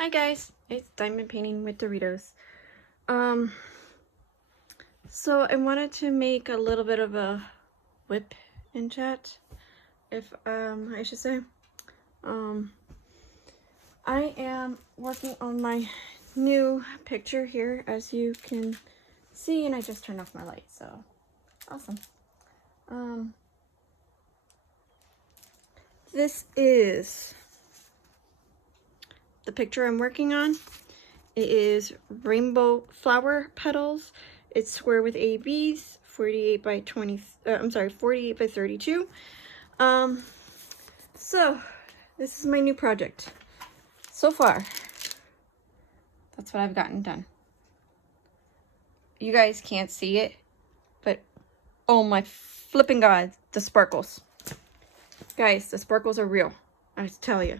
Hi guys, it's Diamond Painting with Doritos. So I wanted to make a little bit of a WIP in chat, if I should say. I am working on my new picture here, as you can see, and I just turned off my light, so awesome. This is the picture I'm working on. It is rainbow flower petals. It's square with ABs, 48 by 20. 48 by 32. So this is my new project. So far, that's what I've gotten done. You guys can't see it, but oh my flipping god, the sparkles. Guys, the sparkles are real, I tell you.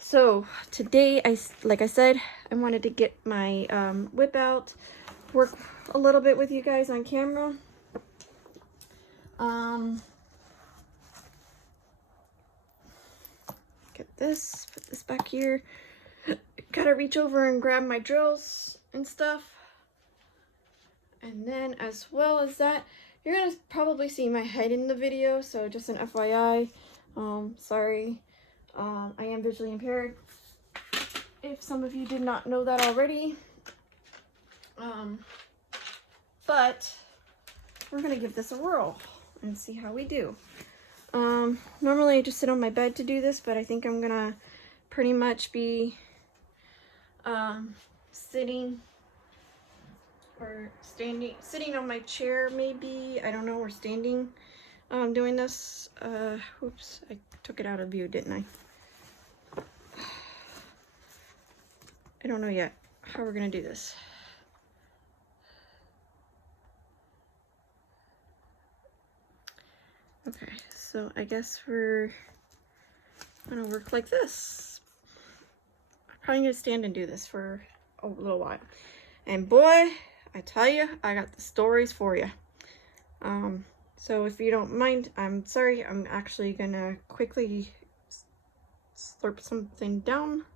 So today, like I said, I wanted to get my WIP out, work a little bit with you guys on camera. Get this, put this back here. Gotta reach over and grab my drills and stuff. And then as well as that, you're gonna probably see my head in the video, so just an FYI. Sorry, I am visually impaired, if some of you did not know that already. But we're gonna give this a whirl and see how we do. Normally I just sit on my bed to do this, but I think I'm gonna pretty much be sitting or standing, sitting on my chair maybe, I don't know, or standing, doing this. Oops, I took it out of view, didn't I? I don't know yet how we're gonna do this. Okay, so I guess we're gonna work like this. I'm probably gonna stand and do this for a little while. And boy, I tell you, I got the stories for you. So if you don't mind, I'm sorry, I'm actually gonna quickly slurp something down.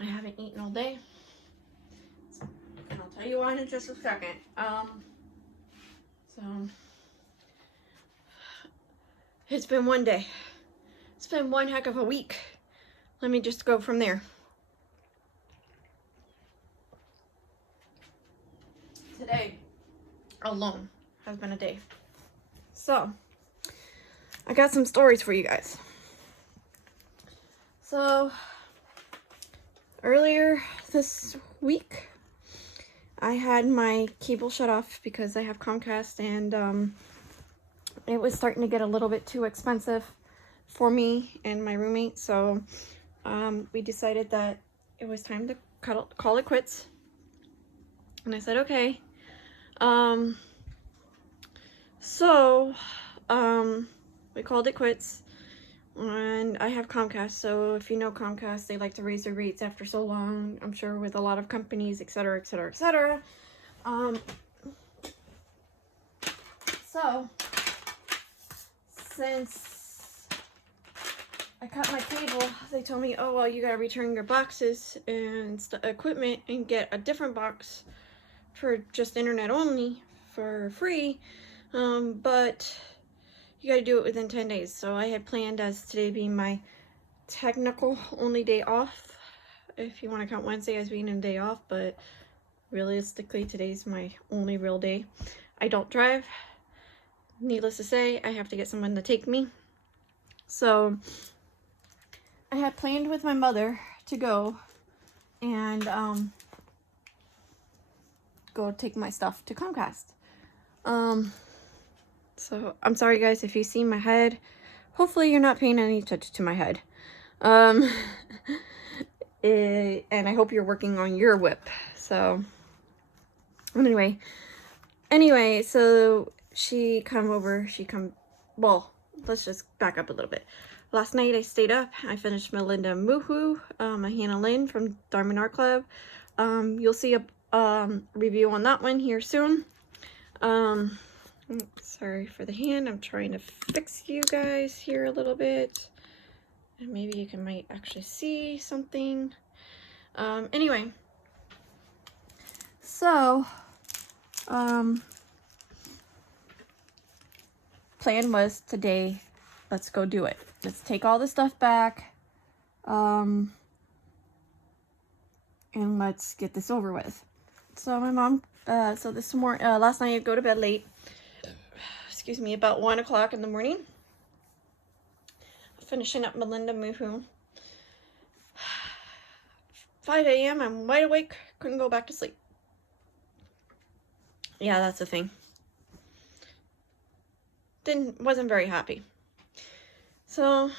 I haven't eaten all day, and I'll tell you why in just a second. So it's been one day. It's been one heck of a week. Let me just go from there. Today alone has been a day. So I got some stories for you guys. So earlier this week, I had my cable shut off because I have Comcast, and it was starting to get a little bit too expensive for me and my roommate. So we decided that it was time to call it quits. And I said, okay. We called it quits. And I have Comcast, so if you know Comcast, they like to raise their rates after so long, I'm sure, with a lot of companies, etc., etc., etc. So since I cut my cable, they told me, oh well, you gotta return your boxes and equipment and get a different box for just internet only for free, but you gotta do it within 10 days. So I had planned, as today being my technical only day off, if you want to count Wednesday as being a day off, but realistically today's my only real day. I don't drive. Needless to say, I have to get someone to take me. So I had planned with my mother to go and go take my stuff to Comcast. So I'm sorry guys if you see my head. Hopefully you're not paying any attention to my head. And I hope you're working on your WIP. So anyway, so well, let's just back up a little bit. Last night I stayed up. I finished Melinda Moohoo, my Hannah Lynn from Diamond Art Club. You'll see a review on that one here soon. Sorry for the hand. I'm trying to fix you guys here a little bit. And maybe you might actually see something. Anyway. So, plan was today, let's go do it. Let's take all the stuff back. And let's get this over with. So my mom, so this morning, last night I go to bed late. Excuse me, about 1 o'clock in the morning. Finishing up Melinda move home. 5 a.m. I'm wide awake. Couldn't go back to sleep. Yeah, that's the thing. Wasn't very happy. So,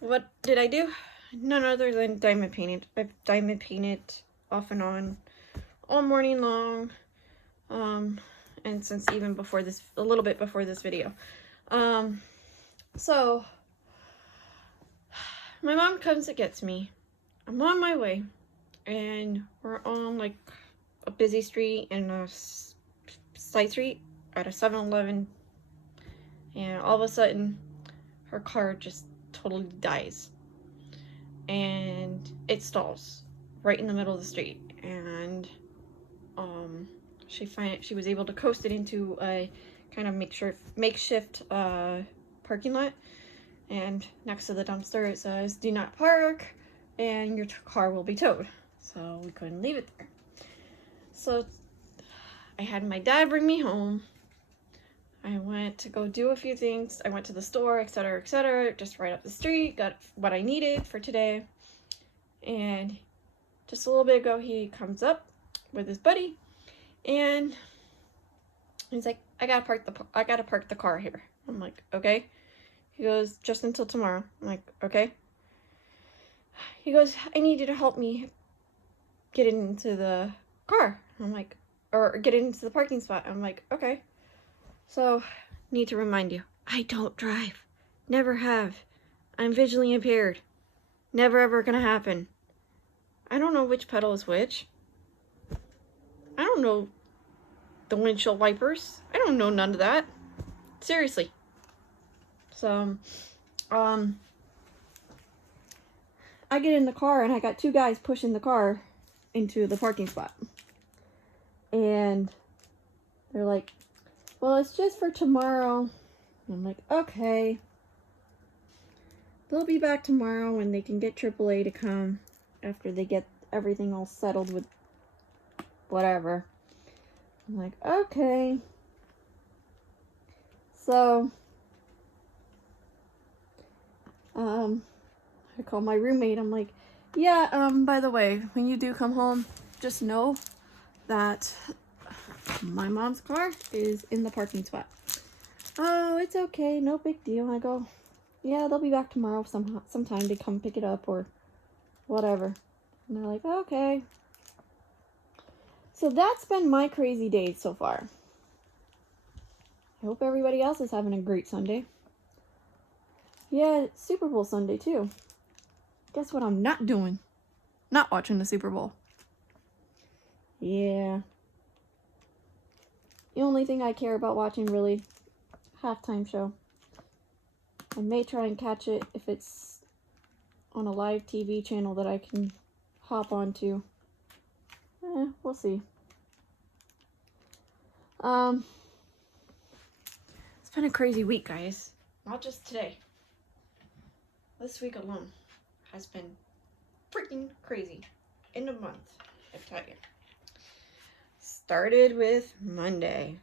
what did I do? None other than diamond painted. I've diamond painted off and on all morning long. And since even before this, a little bit before this video. So, my mom comes and gets me. I'm on my way. And we're on like a busy street and a side street at a 7-Eleven. And all of a sudden, her car just totally dies. And it stalls right in the middle of the street. And she was able to coast it into a kind of makeshift parking lot. And next to the dumpster it says, "Do not park and your car will be towed." So we couldn't leave it there. So I had my dad bring me home. I went to go do a few things. I went to the store, etc., etc., just right up the street, got what I needed for today. And just a little bit ago, he comes up with his buddy, and he's like, I gotta park the car here. I'm like, okay. He goes, just until tomorrow. I'm like, okay. He goes, I need you to help me get into the car. I'm like, or get into the parking spot. I'm like, okay. So, need to remind you, I don't drive. Never have. I'm visually impaired. Never ever gonna happen. I don't know which pedal is which. I don't know the windshield wipers. I don't know none of that. Seriously. So, I get in the car and I got two guys pushing the car into the parking spot. And they're like, well, it's just for tomorrow. I'm like, okay. They'll be back tomorrow when they can get AAA to come after they get everything all settled with whatever. I'm like, okay. So, I call my roommate. I'm like, yeah, by the way, when you do come home, just know that my mom's car is in the parking spot. Oh, it's okay. No big deal. I go, yeah, they'll be back tomorrow sometime to come pick it up or whatever. And they're like, okay. So that's been my crazy day so far. I hope everybody else is having a great Sunday. Yeah, it's Super Bowl Sunday too. Guess what I'm not doing? Not watching the Super Bowl. Yeah. The only thing I care about watching really, halftime show. I may try and catch it if it's on a live TV channel that I can hop onto. We'll see. It's been a crazy week, guys. Not just today. This week alone has been freaking crazy. End of month, I tell you. Started with Monday.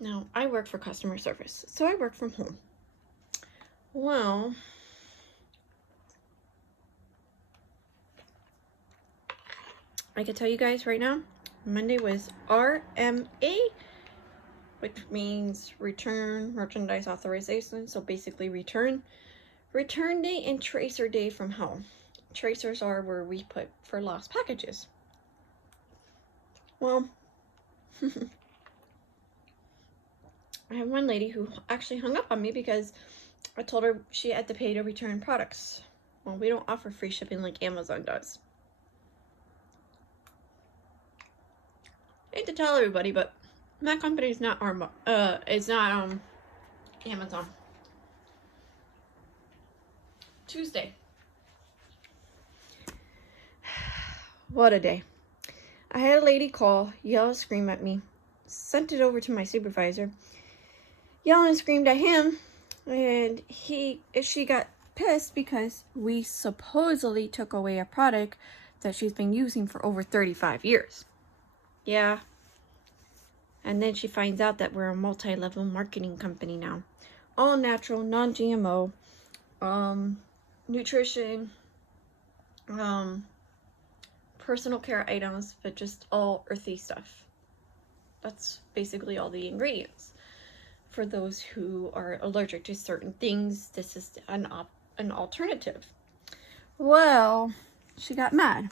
Now, I work for customer service, so I work from home. Well, I can tell you guys right now, Monday was RMA, which means Return Merchandise Authorization, so basically return day and tracer day from home. Tracers are where we put for lost packages. Well, I have one lady who actually hung up on me because I told her she had to pay to return products. Well, we don't offer free shipping like Amazon does. hate to tell everybody, but my company is not it's not Amazon. Tuesday. What a day. I had a lady call, yell, scream at me, sent it over to my supervisor, yelled and screamed at him, and she got pissed because we supposedly took away a product that she's been using for over 35 years. Yeah. And then she finds out that we're a multi-level marketing company now. All natural, non-GMO, nutrition, personal care items, but just all earthy stuff. That's basically all the ingredients. For those who are allergic to certain things, this is an alternative. Well, she got mad.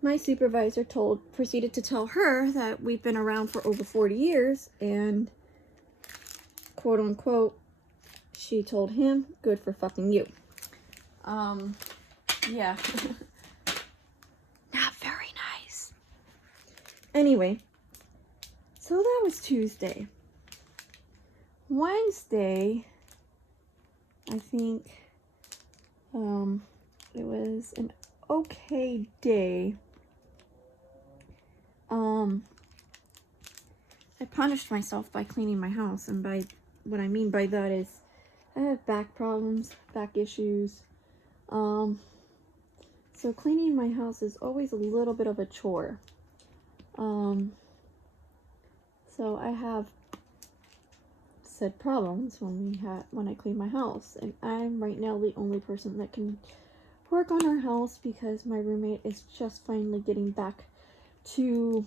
My supervisor proceeded to tell her that we've been around for over 40 years and, quote unquote, she told him, good for fucking you. Yeah. Not very nice. Anyway, so that was Tuesday. Wednesday, I think, it was an okay day. I punished myself by cleaning my house, and by what I mean by that is I have back problems, back issues. So cleaning my house is always a little bit of a chore. So I have said problems when I clean my house, and I'm right now the only person that can work on our house because my roommate is just finally getting back to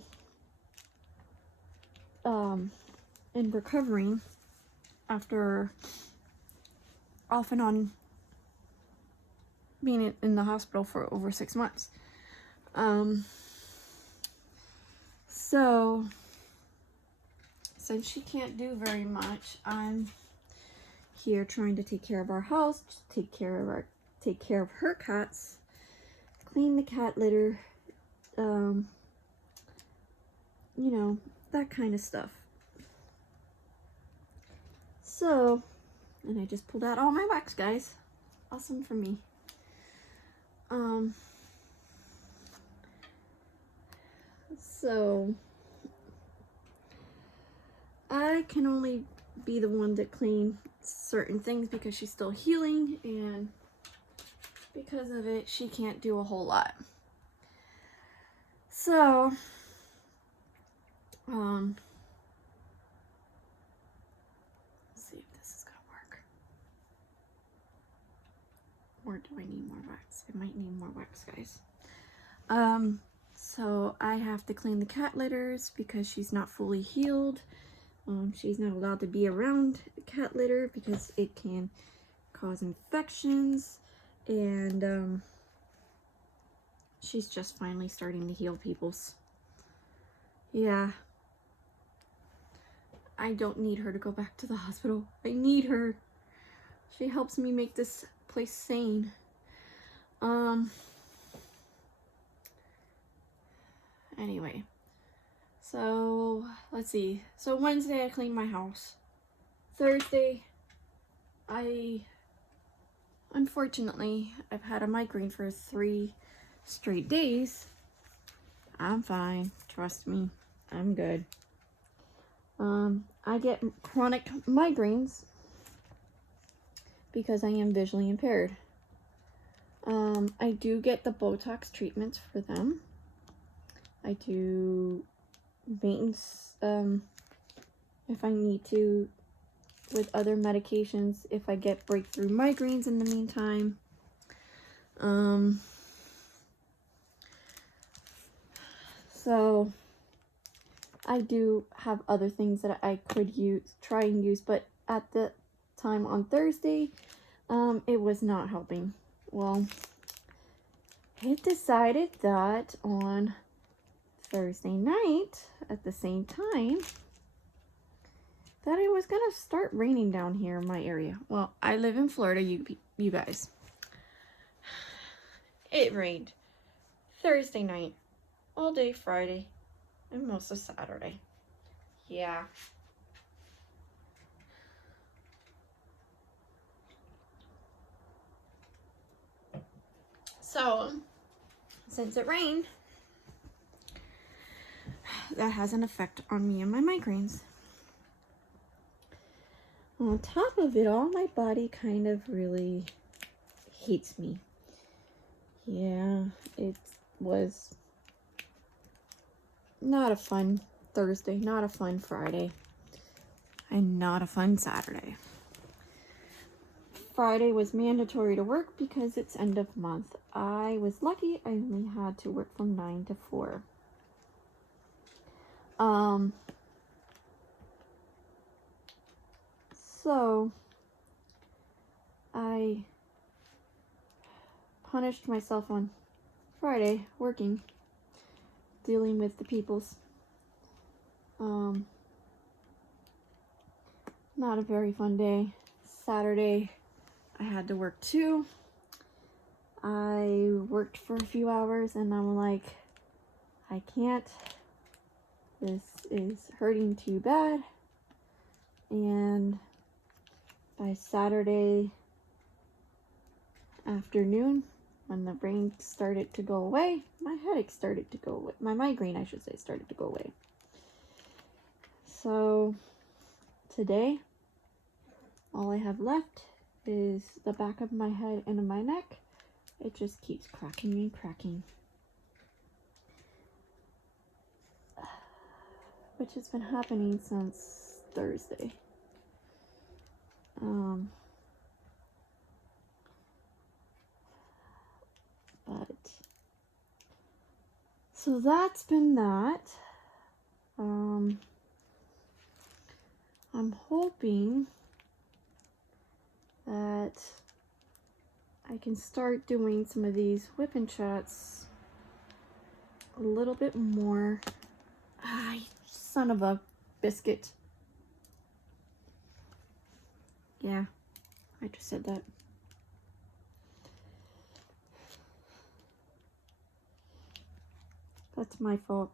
in recovering after off and on being in the hospital for over 6 months. So since she can't do very much, I'm here trying to take care of our house, take care of her cats, clean the cat litter, you know, that kind of stuff. So, and I just pulled out all my wax, guys. Awesome for me. So I can only be the one to clean certain things because she's still healing, and because of it, she can't do a whole lot. So, let's see if this is gonna work. Or do I need more wax? I might need more wax, guys. So I have to clean the cat litters because she's not fully healed. She's not allowed to be around cat litter because it can cause infections, and she's just finally starting to heal, peoples. Yeah. I don't need her to go back to the hospital. I need her. She helps me make this place sane. Anyway, so let's see. So Wednesday I cleaned my house. Thursday, unfortunately, I've had a migraine for 3 straight days. I'm fine. Trust me. I'm good. I get chronic migraines because I am visually impaired. I do get the Botox treatments for them. I do maintenance, if I need to, with other medications if I get breakthrough migraines in the meantime. So I do have other things that I could try and use, but at the time on Thursday, it was not helping. Well, it decided that on Thursday night, at the same time, that it was gonna start raining down here in my area. Well, I live in Florida, you guys. It rained Thursday night all day Friday and most of Saturday. Yeah. So, since it rained, that has an effect on me and my migraines. On top of it all, my body kind of really hates me. Yeah, it was not a fun Thursday, not a fun Friday, and not a fun Saturday. Friday was mandatory to work because it's end of month. I was lucky I only had to work from 9 to 4. So I punished myself on Friday working, dealing with the peoples. Not a very fun day. Saturday I had to work too. I worked for a few hours and I'm like, I can't. This is hurting too bad. And by Saturday afternoon, when the rain started to go away, my headache started to go away. My migraine, I should say, started to go away. So today, all I have left is the back of my head and my neck. It just keeps cracking and cracking. Which has been happening since Thursday. But so that's been that. I'm hoping that I can start doing some of these whip and chats a little bit more. Son of a biscuit. Yeah, I just said that. That's my fault.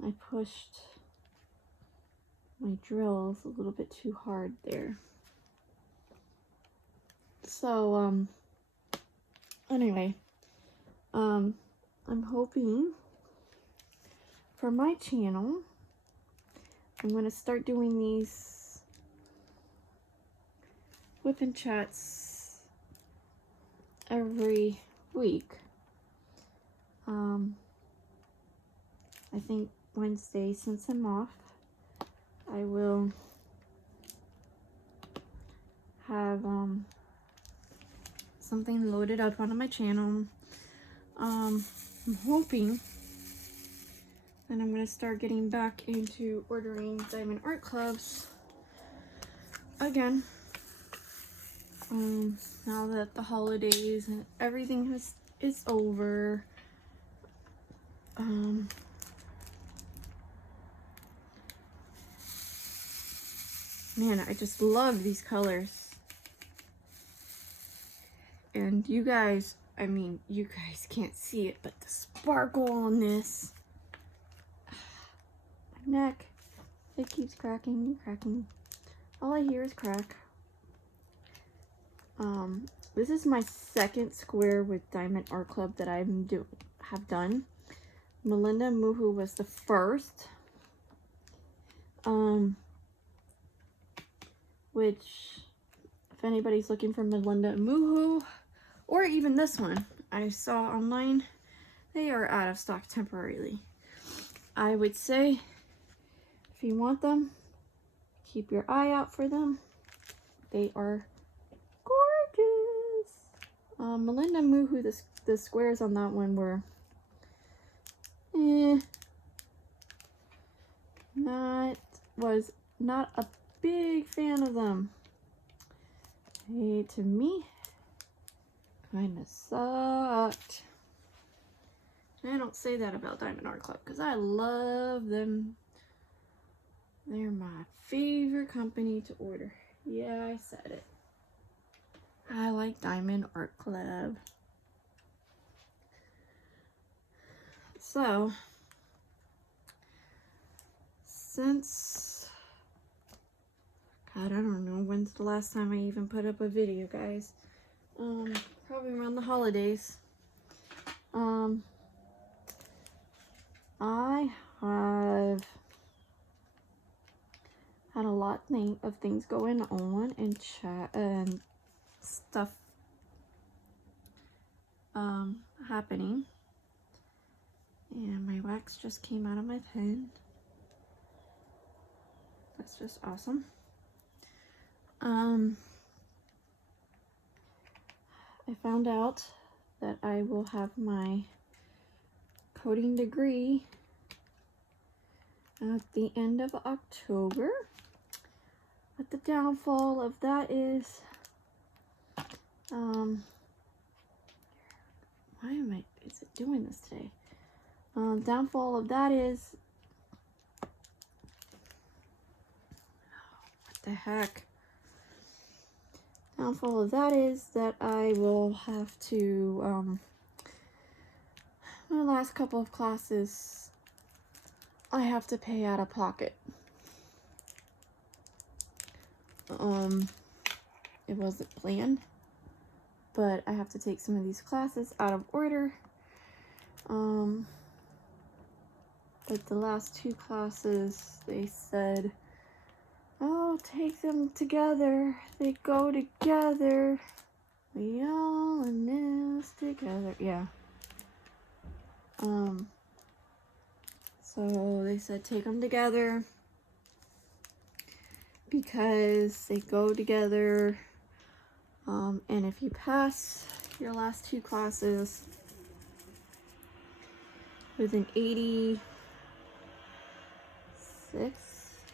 I pushed my drills a little bit too hard there. So, anyway, I'm hoping for my channel, I'm going to start doing these whip and chats every week. I think Wednesday, since I'm off, I will have something loaded up onto my channel. I'm hoping that I'm going to start getting back into ordering diamond art clubs again. Now that the holidays and everything is over. Man, I just love these colors. And you guys, I mean, you guys can't see it, but the sparkle on this. My neck, it keeps cracking and cracking. All I hear is crack. This is my second square with Diamond Art Club that I have done. Melinda Muhu was the first. Which, if anybody's looking for Melinda Muhu, or even this one I saw online, they are out of stock temporarily. I would say, if you want them, keep your eye out for them. They are gorgeous. Melinda Muhu, the squares on that one were, not a big fan of them. Hey, to me, kind of sucked. And I don't say that about Diamond Art Club because I love them. They're my favorite company to order. Yeah, I said it. I like Diamond Art Club. So, since, God, I don't know, when's the last time I even put up a video, guys? Probably around the holidays. I have had a lot of things going on and chat and stuff happening, and my wax just came out of my pen. That's just awesome. I found out that I will have my coding degree at the end of October. But the downfall of that is, is it doing this today? Downfall of that is, what the heck? Downfall of that is that I will have to, my last couple of classes, I have to pay out of pocket. It wasn't planned, but I have to take some of these classes out of order. But the last two classes, they said, oh, take them together. They go together. We all in this together. Yeah. So they said take them together because they go together. And if you pass your last two classes with an 86,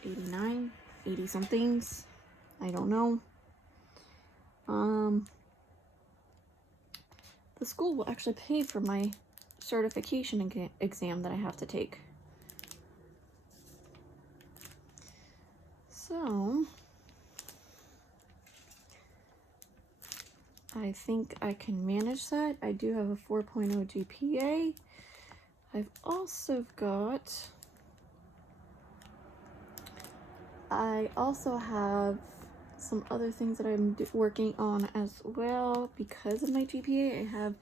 89, 80 somethings, I don't know, the school will actually pay for my certification exam that I have to take. So I think I can manage that. I do have a 4.0 GPA. I've also got, I also have some other things that I'm working on as well because of my GPA. I have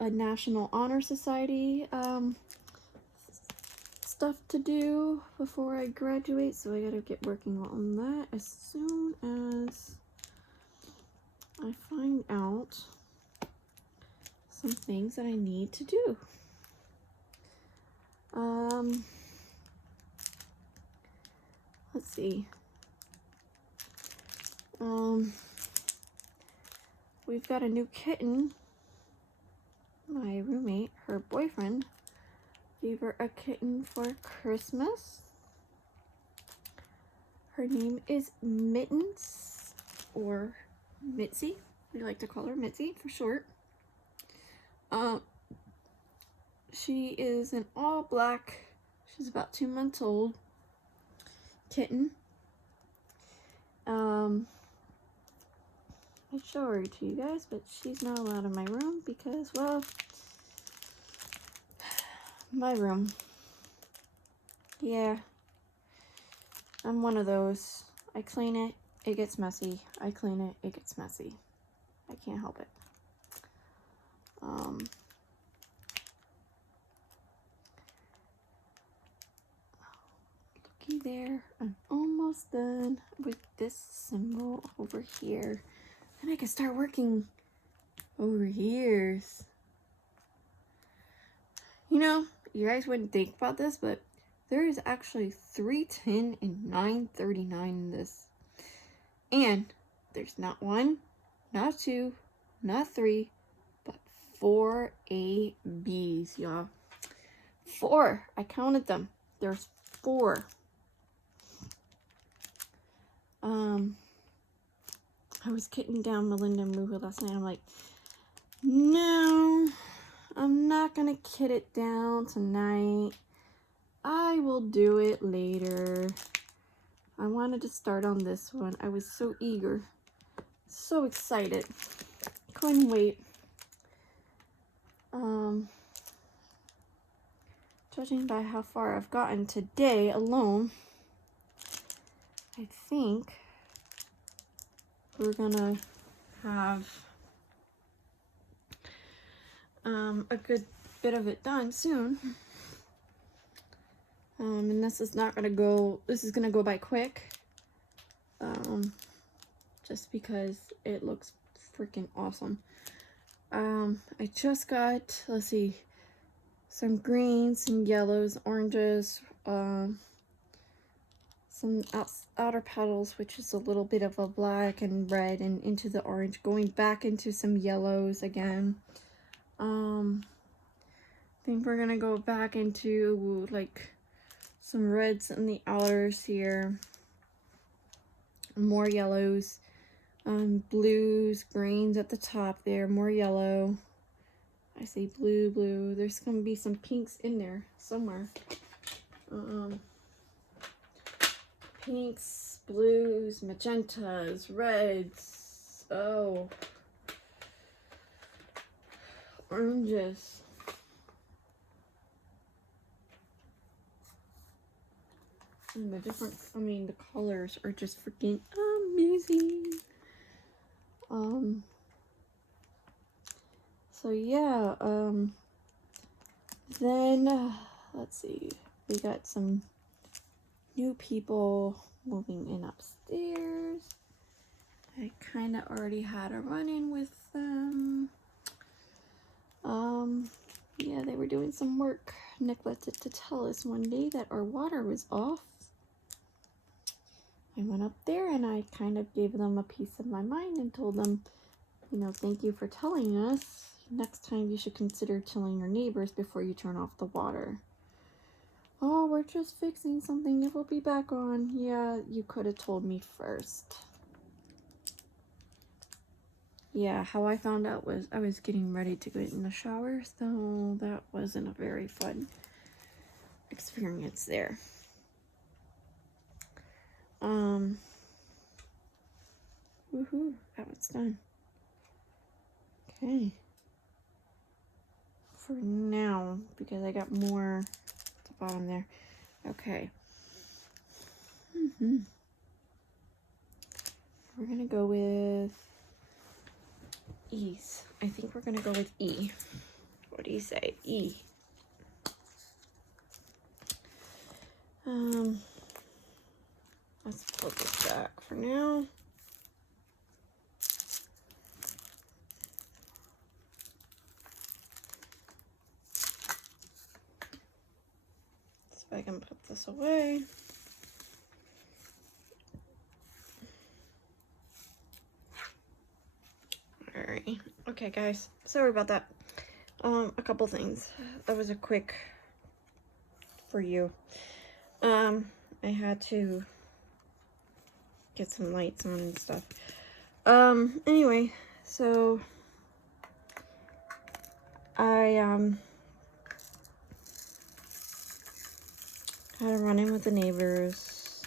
a National Honor Society stuff to do before I graduate, so I gotta get working on that as soon as I find out some things that I need to do. Let's see. We've got a new kitten. My roommate, her boyfriend, gave her a kitten for Christmas. Her name is Mittens, or Mitzi. We like to call her Mitzi for short. She is an all black, she's about 2 months old, kitten. I'd show her to you guys, but she's not allowed in my room because, well, my room. Yeah, I'm one of those. I clean it, it gets messy. I clean it, it gets messy. I can't help it. Looky there, I'm almost done with this symbol over here. Then I can start working over here. You know, you guys wouldn't think about this, but there is actually 310 and 939 in this. And there's not 1, not 2, not 3, but 4 A B's, y'all. 4. I counted them. There's 4. I was kicking down Melinda and Moohoo last night. I'm like, no, I'm not gonna kit it down tonight. I will do it later. I wanted to start on this one. I was so eager, so excited. Couldn't wait. Judging by how far I've gotten today alone, I think we're gonna have a good bit of it done soon. And this is not gonna go, this is gonna go by quick. Just because it looks freaking awesome. I just got, let's see, some greens, some yellows, oranges, some outer petals, which is a little bit of a black and red and into the orange, going back into some yellows again. I think we're gonna go back into like some reds in the outers here, more yellows, blues, greens at the top there, more yellow. I say blue, blue. There's gonna be some pinks in there somewhere. Pinks, blues, magentas, reds. Oh, oranges. And the different, I mean, the colors are just freaking amazing. So yeah, then let's see, we got some new people moving in upstairs. I kind of already had a run-in with them. Yeah, they were doing some work. Neglected to tell us one day that our water was off. I went up there and I kind of gave them a piece of my mind and told them, you know, thank you for telling us. Next time you should consider telling your neighbors before you turn off the water. Oh, we're just fixing something. It will be back on. Yeah, you could have told me first. Yeah, how I found out was I was getting ready to get in the shower, so that wasn't a very fun experience there. Woohoo, that one's done. Okay. For now, because I got more at the bottom there. Okay. We're gonna go with E's. I think we're gonna go with E. What do you say? E. Let's put this back for now. So I can put this away. Alright. Okay, guys. Sorry about that. A couple things. That was a quick for you. I had to get some lights on and stuff. Anyway, so I had a run-in with the neighbors.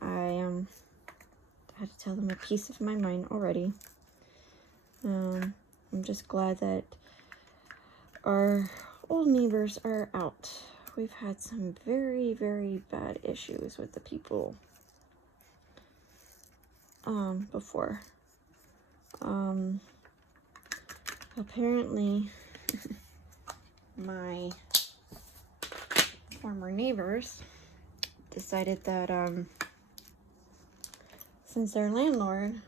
I had to tell them a piece of my mind already. I'm just glad that our old neighbors are out. We've had some very, very bad issues with the people before. Apparently my former neighbors decided that since their landlord,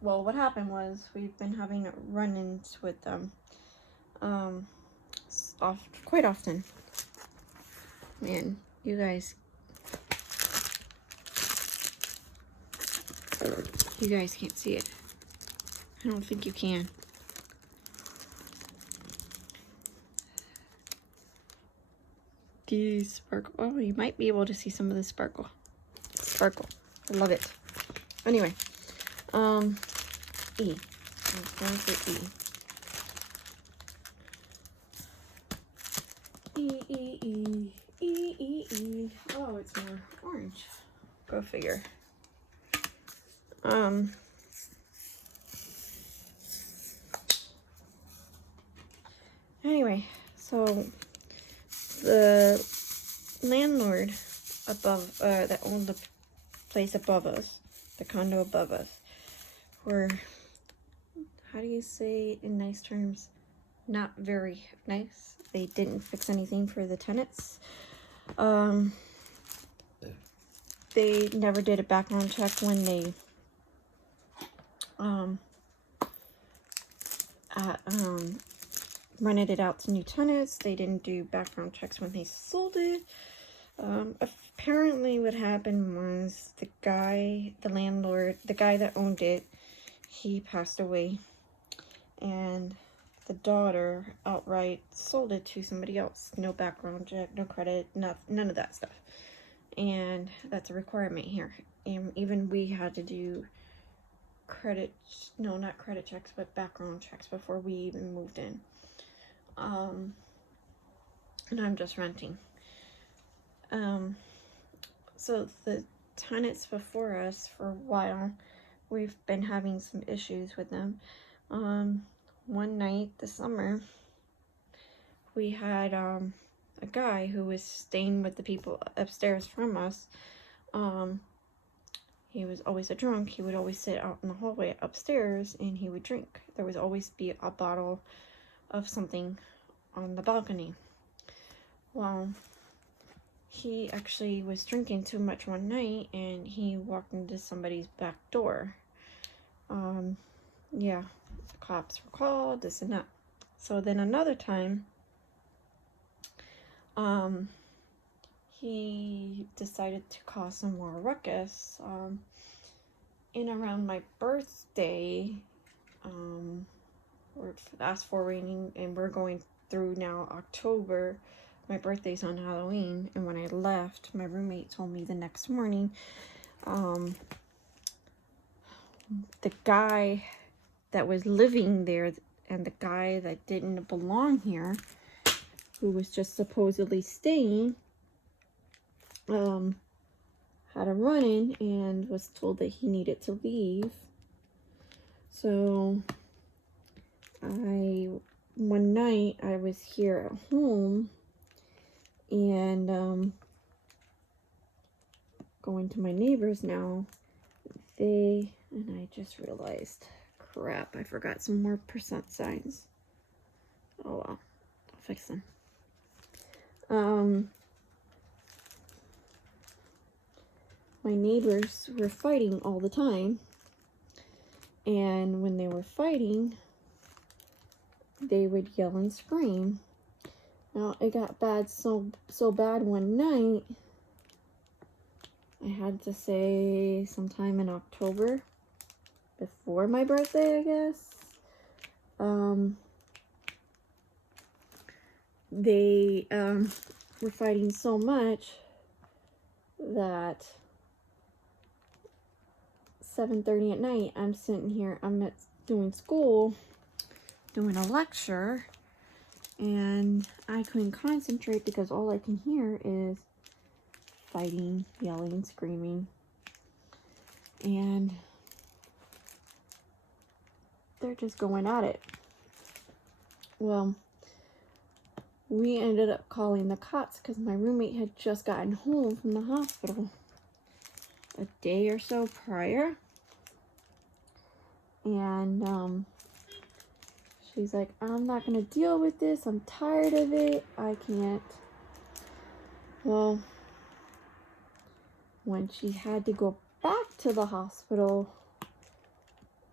well, what happened was we've been having run-ins with them quite often. Man, you guys can't see it. I don't think you can. These sparkle. Oh, you might be able to see some of the sparkle. Sparkle. I love it. Anyway, E. I'm going for E. E. Oh, it's more orange. Go figure. Anyway, so the landlord above, that owned the place above us, the condo above us, were, how do you say in nice terms, not very nice. They didn't fix anything for the tenants. They never did a background check when they rented it out to new tenants. They didn't do background checks when they sold it. Apparently what happened was the landlord, the guy that owned it, he passed away, and the daughter outright sold it to somebody else. No background check, no credit, none of that stuff. And that's a requirement here. And even we had to do not credit checks, but background checks before we even moved in. And I'm just renting. So the tenants before us, for a while, we've been having some issues with them. One night this summer, we had a guy who was staying with the people upstairs from us. He was always a drunk. He would always sit out in the hallway upstairs and he would drink. There would always be a bottle of something on the balcony. Well, he actually was drinking too much one night and he walked into somebody's back door. Yeah, the cops were called, this and that. So then another time, he decided to cause some more ruckus. In around my birthday, we're fast forwarding and we're going through now October. My birthday's on Halloween, and when I left, my roommate told me the next morning, the guy that was living there and the guy that didn't belong here, who was just supposedly staying, had a run-in and was told that he needed to leave. So one night I was here at home and going to my neighbors now. And I just realized, crap, I forgot some more percent signs. Oh well, I'll fix them. My neighbors were fighting all the time, and when they were fighting, they would yell and scream. Now it got bad, so bad one night, I had to say sometime in October, before my birthday, I guess. They were fighting so much that 7:30 at night, I'm sitting here, I'm doing school, doing a lecture, and I couldn't concentrate because all I can hear is fighting, yelling, screaming, and they're just going at it. Well, we ended up calling the cops because my roommate had just gotten home from the hospital a day or so prior, and she's like, I'm not gonna deal with this, I'm tired of it, I can't. Well, when she had to go back to the hospital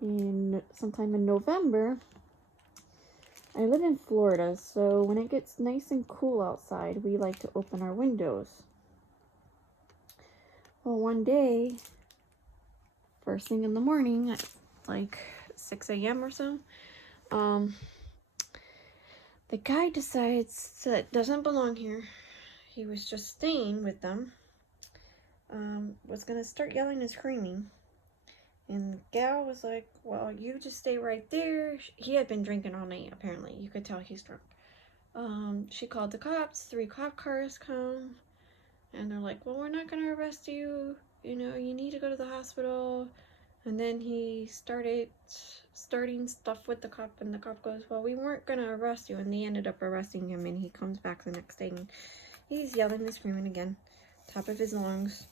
sometime in November, I live in Florida, so when it gets nice and cool outside, we like to open our windows. Well, one day, first thing in the morning, at like 6 a.m. or so, the guy decides that doesn't belong here. He was just staying with them. Was gonna start yelling and screaming. And the gal was like, well, you just stay right there. He had been drinking all night, apparently. You could tell he's drunk. She called the cops. 3 cop cars come. And they're like, well, we're not going to arrest you. You know, you need to go to the hospital. And then he starting stuff with the cop, and the cop goes, well, we weren't going to arrest you. And they ended up arresting him, and he comes back the next day, and he's yelling and screaming again, top of his lungs.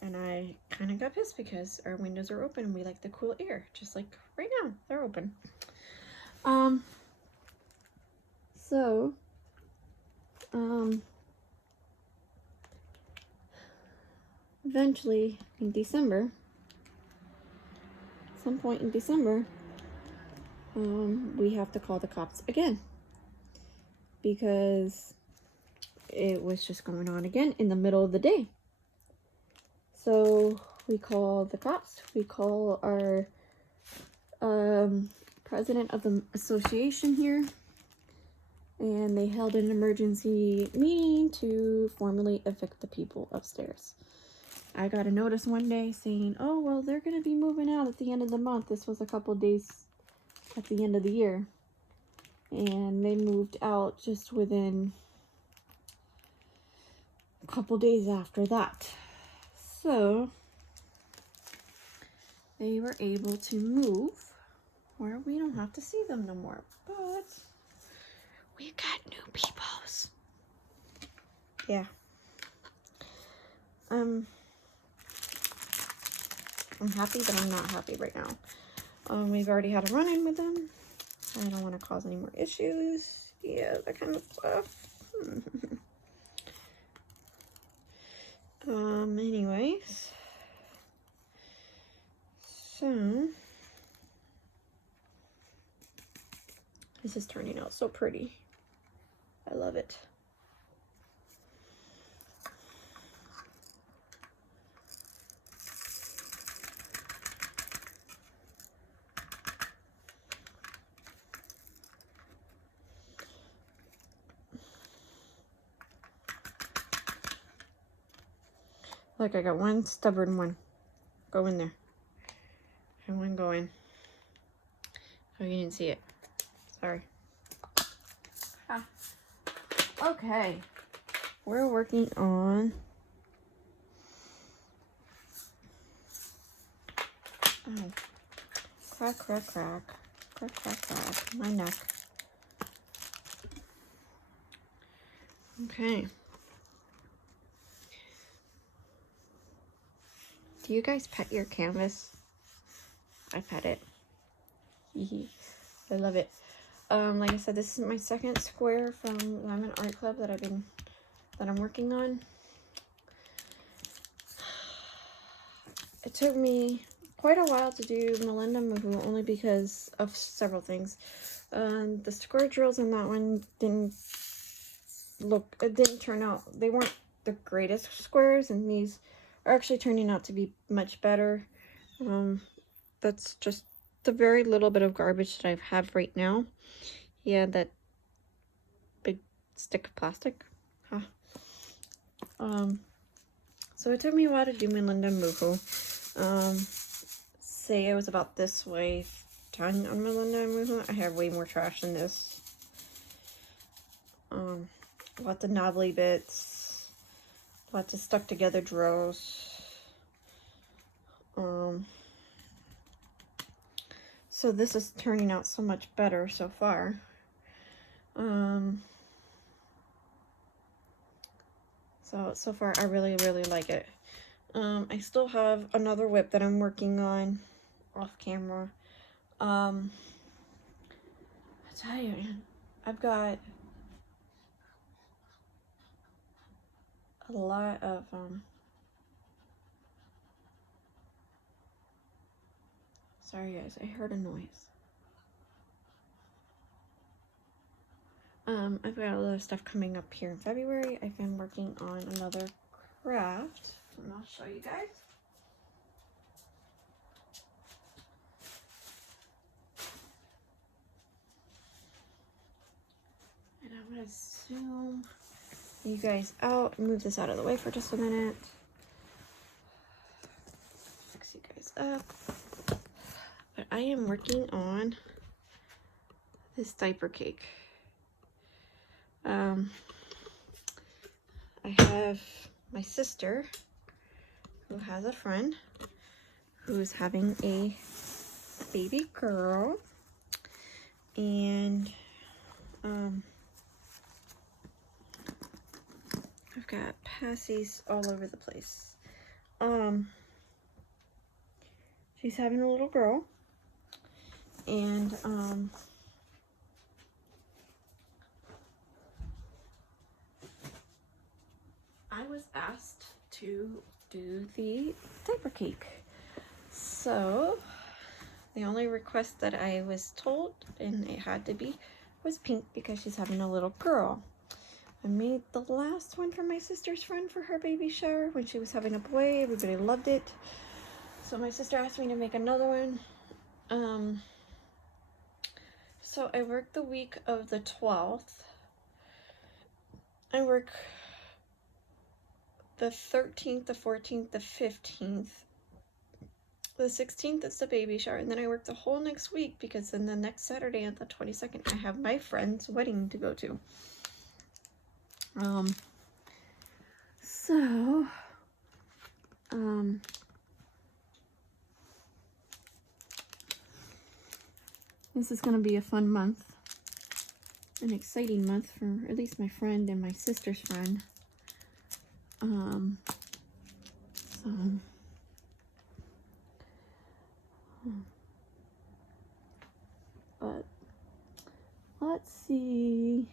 And I kind of got pissed because our windows are open, and we like the cool air, just like right now, they're open. Eventually in December, some point in December, we have to call the cops again because it was just going on again in the middle of the day. So we call the cops, we call our president of the association here, and they held an emergency meeting to formally evict the people upstairs. I got a notice one day saying, oh, well, they're going to be moving out at the end of the month. This was a couple days at the end of the year. And they moved out just within a couple days after that. So they were able to move where we don't have to see them no more. But we got new peoples. Yeah. I'm happy, but I'm not happy right now. We've already had a run-in with them. I don't want to cause any more issues. Yeah, that kind of stuff. Anyways. So, this is turning out so pretty. I love it. Look, I got one stubborn one. Go in there. And one go in. Oh, you didn't see it. Sorry. Ah. Okay. We're working on... Oh. Crack, crack, crack. Crack, crack, crack. My neck. Okay. Do you guys pet your canvas? I pet it. I love it. Like I said, this is my second square from Lemon Art Club that I'm working on. It took me quite a while to do Melinda Muhu, only because of several things. The square drills in that one didn't turn out, they weren't the greatest squares, and these are actually turning out to be much better. That's just the very little bit of garbage that I have right now. Yeah, that big stick of plastic. Huh. So it took me a while to do Melinda Muhu. Say I was about this way done on Melinda Muhu. I have way more trash than this. Lots of knobbly bits. Lots of stuck together drills. So this is turning out so much better so far. So far I really, really like it. I still have another WIP that I'm working on off camera. I tell you, I've got a lot of sorry guys, I heard a noise. I've got a lot of stuff coming up here in February. I've been working on another craft, and I'll show you guys. And I'm gonna zoom you guys out, move this out of the way for just a minute. Fix you guys up. But I am working on this diaper cake. I have my sister who has a friend who's having a baby girl, and I've got passies all over the place. She's having a little girl, and I was asked to do the diaper cake. So the only request that I was told, and it had to be, was pink because she's having a little girl. I made the last one for my sister's friend for her baby shower when she was having a boy. Everybody loved it. So my sister asked me to make another one. So I work the week of the 12th. I work the 13th, the 14th, the 15th. The 16th is the baby shower, and then I work the whole next week because then the next Saturday on the 22nd I have my friend's wedding to go to. This is going to be a fun month, an exciting month for at least my friend and my sister's friend. But let's see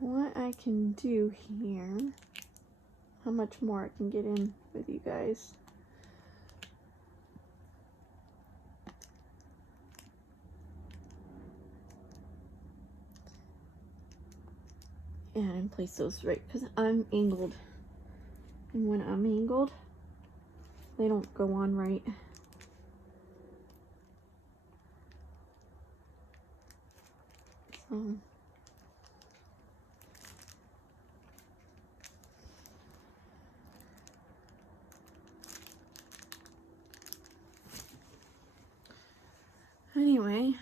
what I can do here, how much more I can get in with you guys. And place those right, because I'm angled, and when I'm angled they don't go on right. So anyway,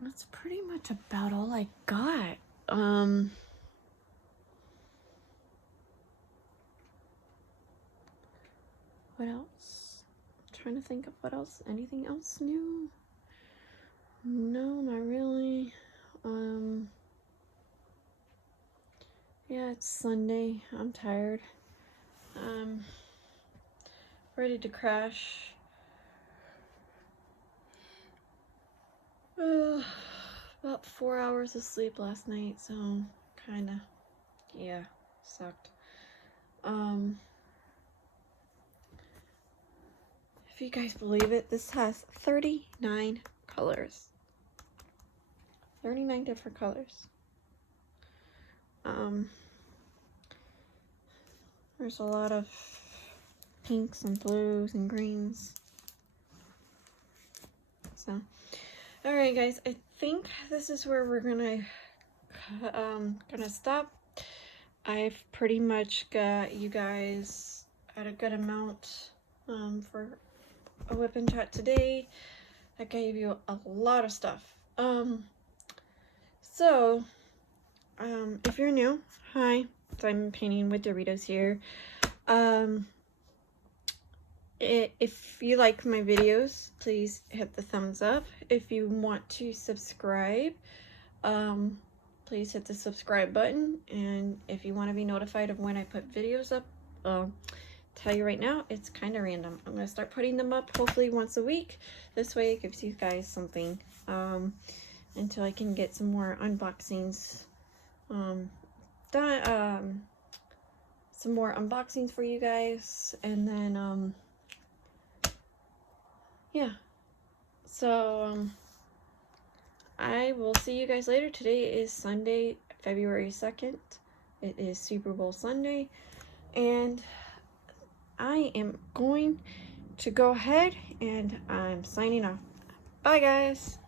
that's pretty much about all I got. What else? I'm trying to think of what else. Anything else new? No, not really. Yeah, it's Sunday. I'm tired. Ready to crash. About 4 hours of sleep last night, so kinda, yeah, sucked. If you guys believe it, this has 39 colors. 39 different colors. There's a lot of pinks and blues and greens. So, alright guys, I think this is where we're gonna stop. I've pretty much got you guys at a good amount for a WIP and chat today. I gave you a lot of stuff. If you're new, hi. So I'm painting with Doritos here. If you like my videos, please hit the thumbs up. If you want to subscribe, please hit the subscribe button. And if you want to be notified of when I put videos up, tell you right now, it's kind of random. I'm going to start putting them up hopefully once a week. This way it gives you guys something until I can get some more unboxings done. Some more unboxings for you guys, and then yeah, so I will see you guys later. Today is Sunday, February 2nd. It is Super Bowl Sunday, and I am going to go ahead and I'm signing off. Bye guys.